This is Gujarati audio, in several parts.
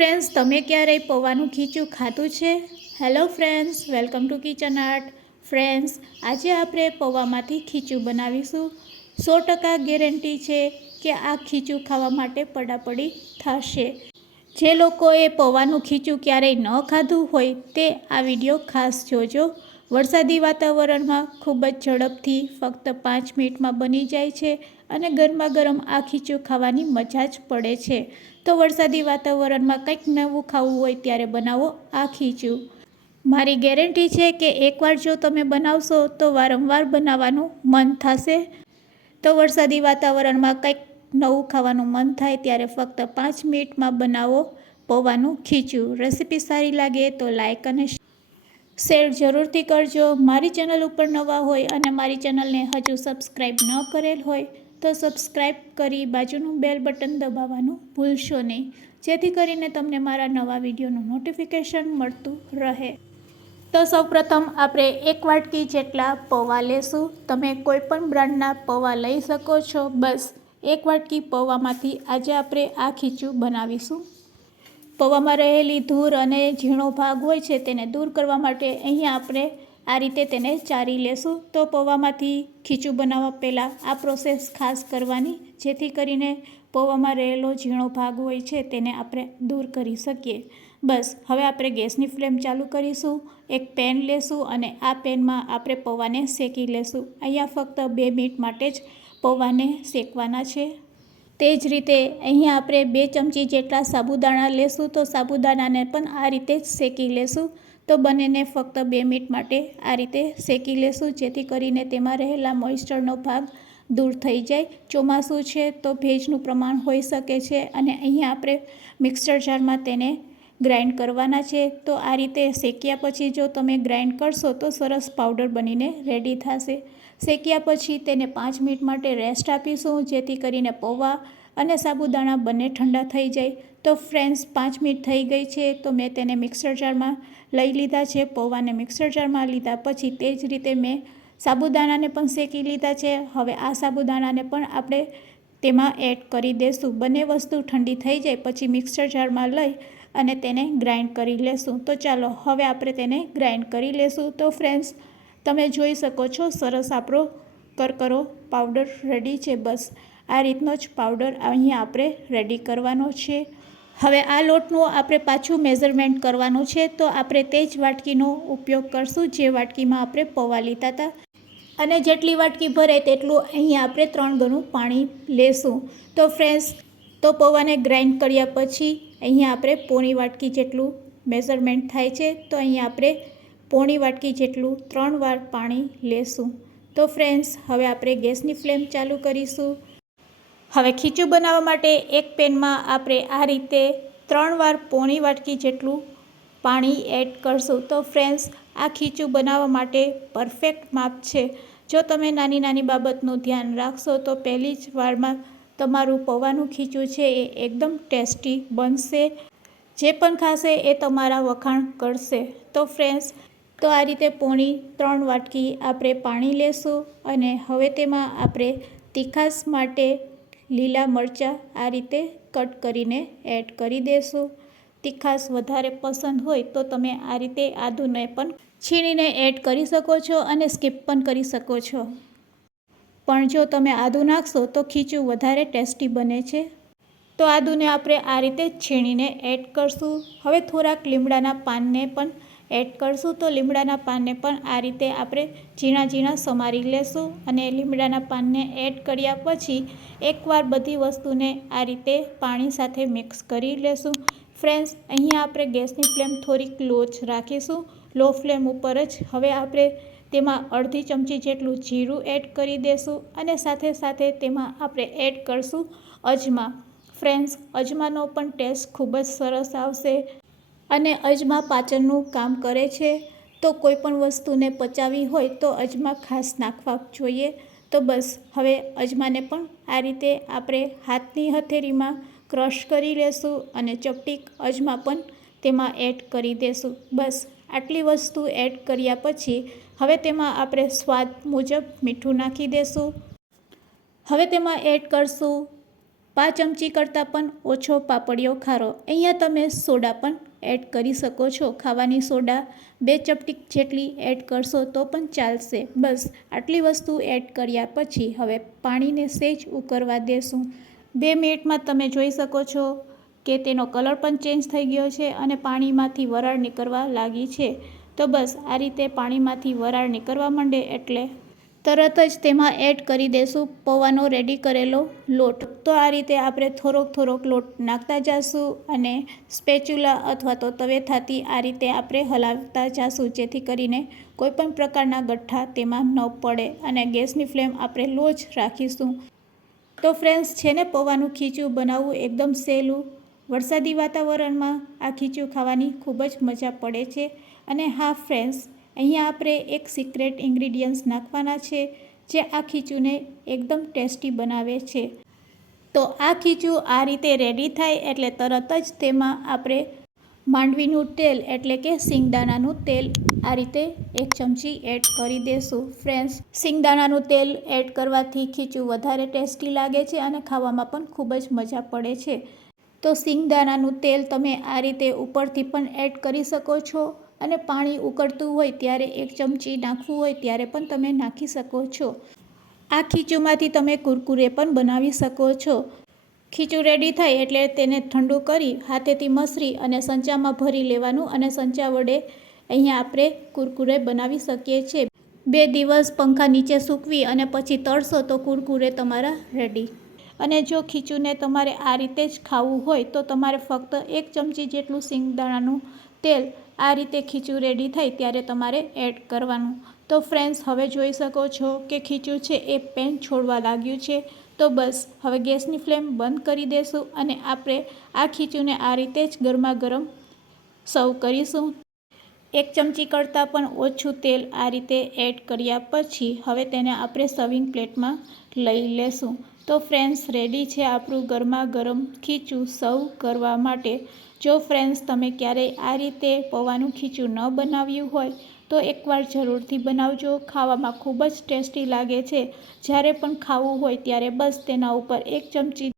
ફ્રેન્ડ્સ, તમે ક્યારેય પૌવાનું ખીચું ખાધું છે? Hello friends, welcome to kitchen art. Friends, આજે આપણે પૌવામાંથી ખીચું બનાવીશું. 100% ગેરંટી છે કે આ ખીચું ખાવા માટે પડાપડી થશે. જે લોકોએ પૌવાનું ખીચું ક્યારેય ન ખાધું હોય તે આ વિડીયો ખાસ જોજો. વરસાદી વાતાવરણમાં ખૂબ જ ઝડપથી ફક્ત 5 મિનિટમાં બની જાય છે અને ગરમા ગરમ આ ખીચું ખાવાની મજા જ પડે છે. તો વરસાદી વાતાવરણમાં કંઈક નવું ખાવું હોય ત્યારે બનાવો આ ખીચું. મારી ગેરંટી છે કે એકવાર જો તમે બનાવશો તો વારંવાર બનાવવાનું મન થશે. તો વરસાદી વાતાવરણમાં કંઈક નવું ખાવાનું મન થાય ત્યારે ફક્ત 5 મિનિટમાં બનાવો પૌવાનું ખીચું. રેસીપી સારી લાગે તો લાઈક અને શેર જરૂરથી કરજો. મારી ચેનલ ઉપર નવા હોય અને મારી ચેનલને હજુ સબસ્ક્રાઈબ ન કરેલ હોય તો સબસ્ક્રાઈબ કરી બાજુનું બેલ બટન દબાવવાનું ભૂલશો નહીં, જેથી કરીને તમને મારા નવા વિડીયોનું નોટિફિકેશન મળતું રહે. તો સૌપ્રથમ આપણે 1 વાટકી જેટલા પૌવા લેશું. તમે કોઈ પણ બ્રાન્ડના પૌવા લઈ શકો છો. બસ 1 વાટકી પૌવામાંથી આજે આપણે આ ખીચું બનાવીશું. પૌવામાં રહેલી ધૂળ અને ઝીણો ભાગ હોય છે તેને દૂર કરવા માટે અહીંયા આપણે આ રીતે તેને ચારી લેશું. તો પૌવામાંથી ખીચું બનાવવા પહેલાં આ પ્રોસેસ ખાસ કરવાની, જેથી કરીને પૌવામાં રહેલો ઝીણો ભાગ હોય છે તેને આપણે દૂર કરી શકીએ. બસ હવે આપણે ગેસની ફ્લેમ ચાલુ કરીશું. એક પેન લેશું અને આ પેનમાં આપણે પૌવાને શેકી લેશું. અહીંયા ફક્ત 2 મિનિટ માટે જ પૌવાને શેકવાના છે. તે જ રીતે અહીંયા આપણે 2 ચમચી જેટલા સાબુદાણા લેશું. તો સાબુદાણાને પણ આ રીતે જ શેકી લેશું. તો બંનેને ફક્ત 2 મિનિટ માટે આ રીતે શેકી લેશું, જેથી કરીને તેમાં રહેલા મોઇસ્ચરનો ભાગ દૂર થઈ જાય. ચોમાસું છે તો ભેજનું પ્રમાણ હોઈ શકે છે અને અહીંયા આપણે મિક્સર જારમાં તેને ગ્રાઇન્ડ કરવાના છે. તો આ રીતે શેક્યા પછી જો તમે ગ્રાઇન્ડ કરશો તો સરસ પાવડર બનીને રેડી થશે. શેક્યા પછી તેને 5 મિનિટ માટે રેસ્ટ આપીશું, જેથી કરીને પૌવા અને સાબુદાણા બંને ઠંડા થઈ જાય. તો ફ્રેન્ડ્સ, 5 મિનિટ થઈ ગઈ છે તો મેં તેને મિક્સર જારમાં લઈ લીધા છે. પૌવાને મિક્સર જારમાં લીધા પછી તે જ રીતે મેં સાબુદાણાને પણ શેકી લીધા છે. હવે આ સાબુદાણાને પણ આપણે તેમાં એડ કરી દઈશું. બંને વસ્તુ ઠંડી થઈ જાય પછી મિક્સર જારમાં લઈ અને તેને ગ્રાઇન્ડ કરી લેશું. તો ચાલો હવે આપણે તેને ગ્રાઇન્ડ કરી લેશું. તો ફ્રેન્ડ્સ, તમે જોઈ શકો છો સરસ આપણો કરકરો પાવડર રેડી છે. બસ આ રીતનો જ પાવડર અહીંયા આપણે રેડી કરવાનો છે. હવે આ લોટનું આપણે પાછું મેઝરમેન્ટ કરવાનું છે. તો આપણે તે જ વાટકીનો ઉપયોગ કરશું જે વાટકીમાં આપણે પૌવા લીધા હતા, અને જેટલી વાટકી ભરે તેટલું અહીંયા આપણે 3 ગણું પાણી લેશું. તો ફ્રેન્ડ્સ, તો પૌવાને ગ્રાઇન્ડ કર્યા પછી અહીંયા આપણે પોણી વાટકી જેટલું મેઝરમેન્ટ થાય છે. તો અહીંયા આપણે પોણી વાટકી જેટલું 3 વાર પાણી લેશું. તો ફ્રેન્ડ્સ, હવે આપણે ગેસની ફ્લેમ ચાલુ કરીશું. હવે ખીચું બનાવવા માટે એક પેનમાં આપણે આ રીતે 3 વાર પોણી વાટકી જેટલું પાણી એડ કરશું. તો ફ્રેન્ડ્સ, આ ખીચું બનાવવા માટે પરફેક્ટ માપ છે. જો તમે નાની નાની બાબતનું ધ્યાન રાખશો તો પહેલી જ વારમાં તમારું પૌવાનું ખીચું છે એ એકદમ ટેસ્ટી બનશે. જે પણ ખાશે એ તમારા વખાણ કરશે. તો ફ્રેન્ડ્સ, તો આ રીતે પોણી 3 વાટકી આપણે પાણી લેશું અને હવે તેમાં આપણે તીખાશ માટે લીલા મરચાં આ રીતે કટ કરીને એડ કરી દઈશું. તીખાશ વધારે પસંદ હોય તો તમે આ રીતે આદુને પણ છીણીને એડ કરી શકો છો અને સ્કીપ પણ કરી શકો છો. પણ જો તમે આદું નાખશો તો ખીચું વધારે ટેસ્ટી બને છે. તો આદુને આપણે આ રીતે છીણીને એડ કરશું. હવે થોડાક લીમડાના પાનને પણ એડ કરશું. તો લીમડાના પાનને પણ આ રીતે આપણે ઝીણા ઝીણા સમારી લેશું અને લીમડાના પાનને એડ કર્યા પછી એકવાર બધી વસ્તુને આ રીતે પાણી સાથે મિક્સ કરી લેશું. ફ્રેન્ડ્સ, અહીંયા આપણે ગેસની ફ્લેમ થોડીક લો જ રાખીશું, લો ફ્લેમ ઉપર જ. હવે આપણે તેમાં અડધી ચમચી જેટલું જીરું એડ કરી દઈશું અને સાથે સાથે તેમાં આપણે એડ કરશું અજમા. ફ્રેન્ડ્સ, અજમાનો પણ ટેસ્ટ ખૂબ જ સરસ આવશે અને અજમા પાચનનું કામ કરે છે. તો કોઈ પણ વસ્તુને પચાવી હોય તો અજમા ખાસ નાખવા જોઈએ. તો બસ હવે અજમાને પણ આ રીતે આપણે હાથની હથેળીમાં ક્રશ કરી લેશું અને ચપટીક અજમા પણ તેમાં એડ કરી દેશું. બસ આટલી વસ્તુ એડ કર્યા પછી હવે તેમાં આપણે સ્વાદ મુજબ મીઠું નાખી દેશું. હવે તેમાં એડ કરશું 5 ચમચી કરતાં પણ ઓછો પાપડિયો ખારો. અહીંયા તમે સોડા પણ એડ કરી શકો છો. ખાવાની સોડા 2 ચપટી જેટલી એડ કરશો તો પણ ચાલશે. બસ આટલી વસ્તુ એડ કર્યા પછી હવે પાણીને સહેજ ઉકળવા દેશું. 2 મિનિટમાં તમે જોઈ શકો છો કે તેનો કલર પણ ચેન્જ થઈ ગયો છે અને પાણીમાંથી વરાળ નીકળવા લાગી છે. તો બસ આ રીતે પાણીમાંથી વરાળ નીકળવા માંડે એટલે તરત જ તેમાં એડ કરી દેશું પૌવાનો રેડી કરેલો લોટ. તો આ રીતે આપણે થોડોક લોટ નાખતા જઈશું અને સ્પેચ્યુલા અથવા તો તવેથાથી આ રીતે આપણે હલાવતા જઈશું, જેથી કરીને કોઈપણ પ્રકારના ગઠ્ઠા તેમાં ન પડે અને ગેસની ફ્લેમ આપણે લો જ રાખીશું. તો ફ્રેન્ડ્સ છે ને, પૌવાનું ખીચું બનાવવું એકદમ સહેલું. વરસાદી વાતાવરણમાં આ ખીચું ખાવાની ખૂબ જ મજા પડે છે. અને હા ફ્રેન્ડ્સ, અહીંયા આપણે એક સિક્રેટ ઇન્ગ્રીડિયન્ટ્સ નાખવાના છે જે આ ખીચુંને એકદમ ટેસ્ટી બનાવે છે. તો આ ખીચું આ રીતે રેડી થાય એટલે તરત જ તેમાં આપણે માંડવીનું તેલ એટલે કે સિંગદાણાનું તેલ આ રીતે 1 ચમચી એડ કરી દેશું. ફ્રેન્ડ્સ, સિંગદાણાનું તેલ એડ કરવાથી ખીચું વધારે ટેસ્ટી લાગે છે અને ખાવામાં પણ ખૂબ જ મજા પડે છે. તો સિંગદાણાનું તેલ તમે આ રીતે ઉપરથી પણ એડ કરી શકો છો અને પાણી ઉકળતું હોય ત્યારે 1 ચમચી નાખવું હોય ત્યારે પણ તમે નાખી શકો છો. આ ખીચુંમાંથી તમે કુરકુરે પણ બનાવી શકો છો. ખીચું રેડી થાય એટલે તેને ઠંડુ કરી હાથેથી મસરી અને સંચામાં ભરી લેવાનું અને સંચા વડે અહીંયા આપણે કુરકુરે બનાવી શકીએ છીએ. 2 દિવસ પંખા નીચે સૂકવી અને પછી તળશો તો કુરકુરે તમારા રેડી. અને જો ખીચુંને તમારે આ રીતે જ ખાવું હોય તો તમારે ફક્ત 1 ચમચી જેટલું સિંગદાણાનું તેલ આ રીતે ખીચું રેડી થાય ત્યારે તમારે એડ કરવાનું. તો ફ્રેન્ડ્સ, હવે જોઈ શકો છો કે ખીચું છે એ પેન છોડવા લાગ્યું છે. તો બસ હવે ગેસની ફ્લેમ બંધ કરી દેશું અને આપણે આ ખીચુંને આ રીતે જ ગરમા ગરમ સર્વ કરીશું. 1 ચમચી કરતાં પણ ઓછું તેલ આ રીતે એડ કર્યા પછી હવે તેને આપણે સર્વિંગ પ્લેટમાં લઈ લેશું. તો ફ્રેન્ડ્સ, રેડી છે આપણું ગરમા ગરમ ખીચું સર્વ કરવા માટે. જો ફ્રેન્ડ્સ, તમે ક્યારેય આ રીતે પૌવાનું ખીચું ન બનાવ્યું હોય તો એકવાર જરૂરથી બનાવજો. ખાવામાં ખૂબ જ ટેસ્ટી લાગે છે. જ્યારે પણ ખાવું હોય ત્યારે બસ તેના ઉપર 1 ચમચી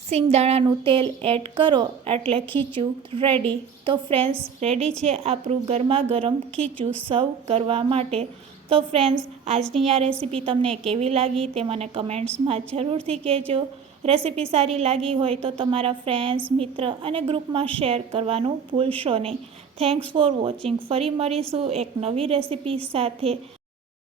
સિંગદાણાનું તેલ એડ કરો એટલે ખીચું રેડી. તો ફ્રેન્ડ્સ, રેડી છે આપણું ગરમા ગરમ ખીચું સર્વ કરવા માટે. તો ફ્રેન્ડ્સ, આજની આ રેસીપી તમને કેવી લાગી તે મને કમેન્ટ્સમાં જરૂરથી કહેજો. રેસીપી સારી લાગી હોય તો તમારા ફ્રેન્ડ્સ, મિત્ર અને ગ્રુપમાં શેર કરવાનું ભૂલશો નહીં. Thanks for watching. ફરી મળીશું એક નવી રેસીપી સાથે.